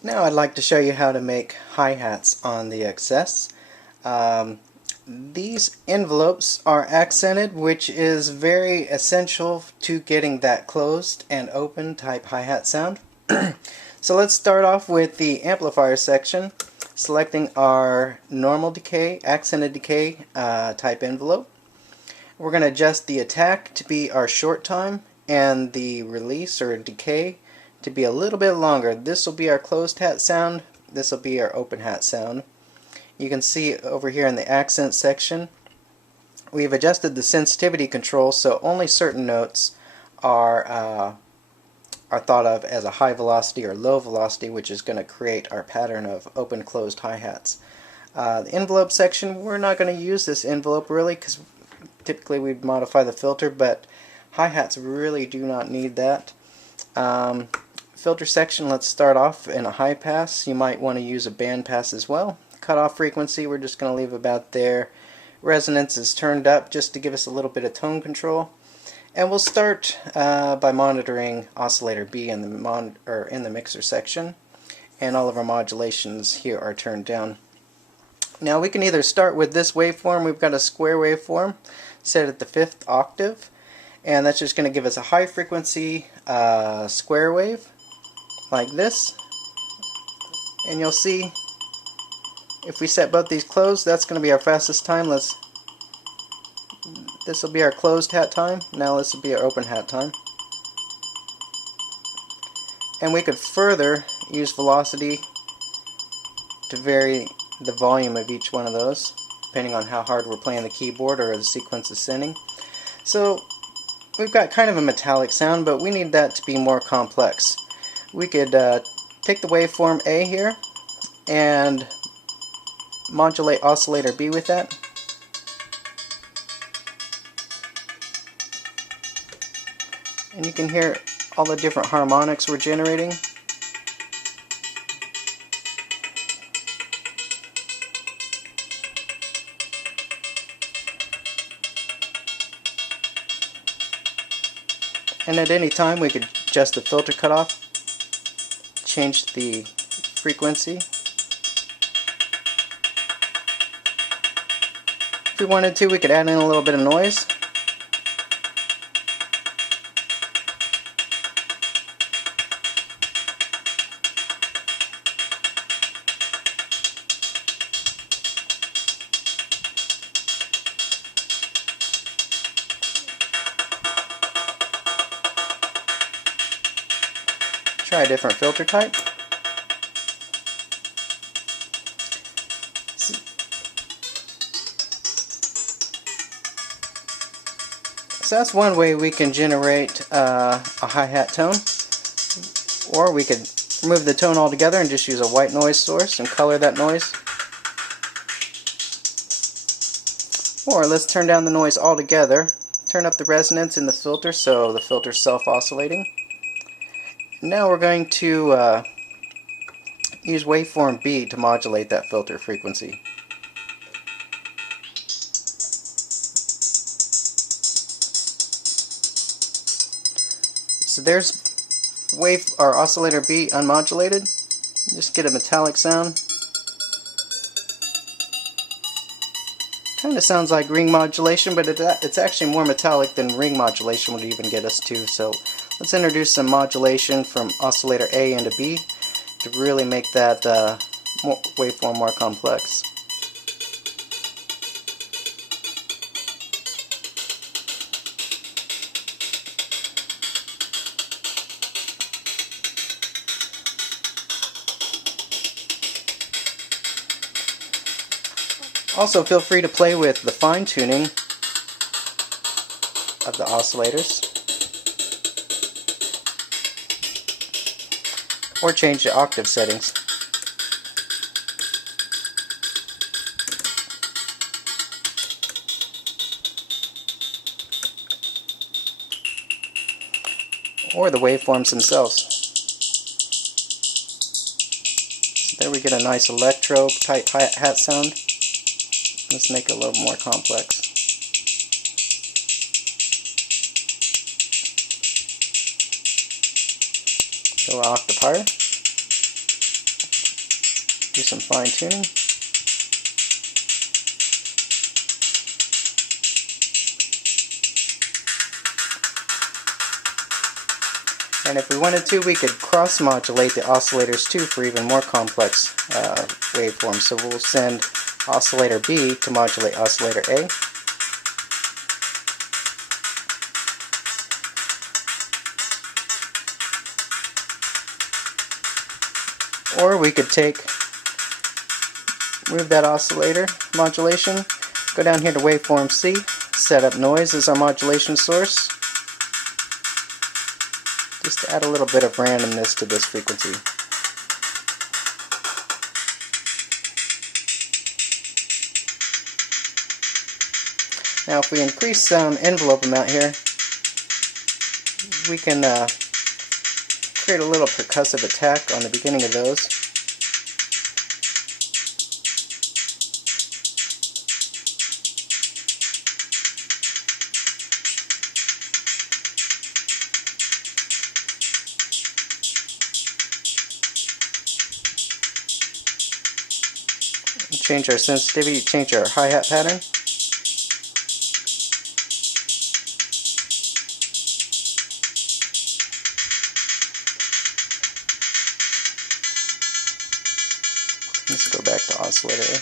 Now I'd like to show you how to make hi-hats on the XS. These envelopes are accented, which is very essential to getting that closed and open type hi-hat sound. So let's start off with the amplifier section, selecting our normal decay, accented decay type envelope. We're going to adjust the attack to be our short time and the release or decay to be a little bit longer. This will be our closed hat sound, this will be our open hat sound. You can see over here in the accent section we've adjusted the sensitivity control so only certain notes are thought of as a high velocity or low velocity, which is going to create our pattern of open closed hi-hats. The envelope section, we're not going to use this envelope really because typically we'd modify the filter, but hi-hats really do not need that. Filter section, let's start off in a high pass. You might want to use a band pass as well. Cutoff frequency, we're just going to leave about there. Resonance is turned up just to give us a little bit of tone control. And we'll start by monitoring oscillator B in the mixer section. And all of our modulations here are turned down. Now we can either start with this waveform. We've got a square waveform set at the 5th octave, and that's just going to give us a high frequency square wave like this. And you'll see if we set both these closed, that's going to be our fastest time. This will be our closed hat time. Now this will be our open hat time. And we could further use velocity to vary the volume of each one of those, depending on how hard we're playing the keyboard or the sequence is sending. So we've got kind of a metallic sound, but we need that to be more complex. We could take the waveform A here and modulate oscillator B with that. And you can hear all the different harmonics we're generating. And at any time we could adjust the filter cutoff, change the frequency. If we wanted to, we could add in a little bit of noise. Try a different filter type. So that's one way we can generate a hi-hat tone. Or we could remove the tone altogether and just use a white noise source and color that noise. Or let's turn down the noise altogether, turn up the resonance in the filter so the filter's self-oscillating. Now we're going to use waveform B to modulate that filter frequency. So there's oscillator B unmodulated. Just get a metallic sound. Kind of sounds like ring modulation, but it's actually more metallic than ring modulation would even get us to. So let's introduce some modulation from oscillator A into B to really make that waveform more complex. Also, feel free to play with the fine-tuning of the oscillators, or change the octave settings. Or the waveforms themselves. So there we get a nice electro type hi-hat sound. Let's make it a little more complex. Go an octave higher. do some fine tuning. And if we wanted to, we could cross-modulate the oscillators too for even more complex waveforms. So we'll send oscillator B to modulate oscillator A. Or we could move that oscillator modulation, go down here to waveform C, set up noise as our modulation source, just to add a little bit of randomness to this frequency. Now if we increase some envelope amount here, we can create a little percussive attack on the beginning of those. Change our sensitivity, change our hi-hat pattern. Let's go back to oscillator A.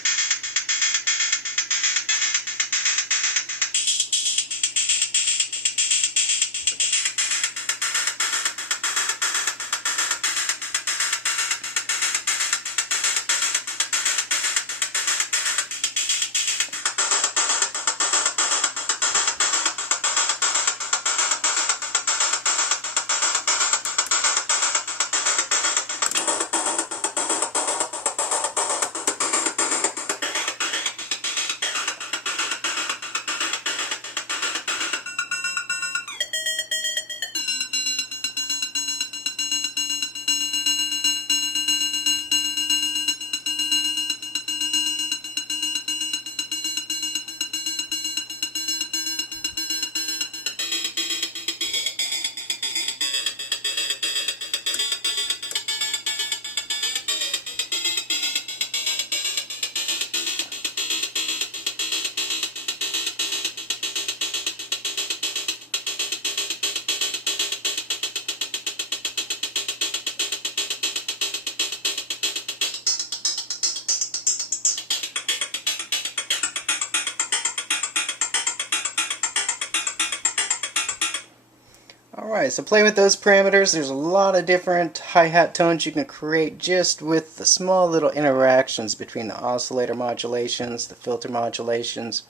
Alright, so play with those parameters. There's a lot of different hi-hat tones you can create just with the small little interactions between the oscillator modulations, the filter modulations,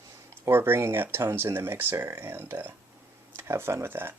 or bringing up tones in the mixer, and have fun with that.